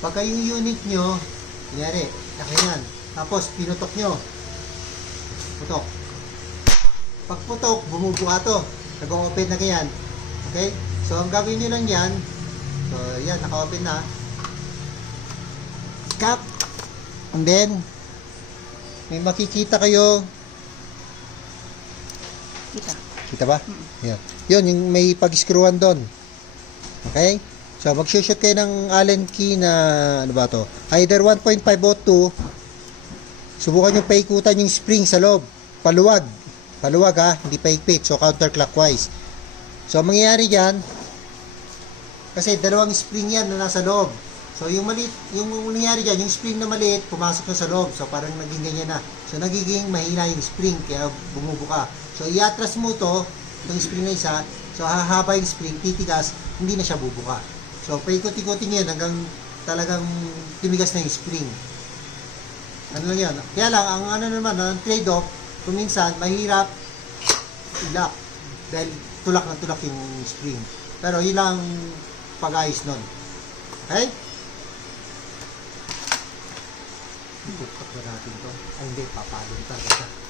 Pagka yung unit nyo, kunyari, yan. Tapos, pinutok nyo. Putok. Pag putok, bumubuka to. Nag-open na ganyan. Okay? So, ang gagawin nyo lang yan. So, yan, naka-open na. Cap. And then, may makikita kayo. Kita ba? Yan. Yun, yung may pag-screwan doon. Okay? So, mag-shoot kayo ng Allen key na, ano ba to? Either 1.5 o 2. Subukan nyo paikutan yung spring sa loob. Paluwag. Paluwag ha, hindi paikpit. So, counterclockwise. So, ang mangyayari dyan, kasi dalawang spring yan na nasa loob. So, yung maliit, yung nangyayari dyan, yung spring na maliit, pumasok na sa loob. So, parang naging ganyan na. So, nagiging mahina yung spring, kaya bumubuka. So, iatras mo to, itong spring na isa. So, hahaba yung spring, titigas, hindi na siya bubuka. So, paikot-ikotin yan hanggang talagang timigas na yung spring. Ano lang yan. Kaya lang, ang ano naman, ang trade-off, kung minsan, mahirap i-lock. Dahil tulak na tulak yung spring. Pero, yun lang pag-ayos nun. Okay? Tutok na natin to. Ay, hindi, papalong talaga.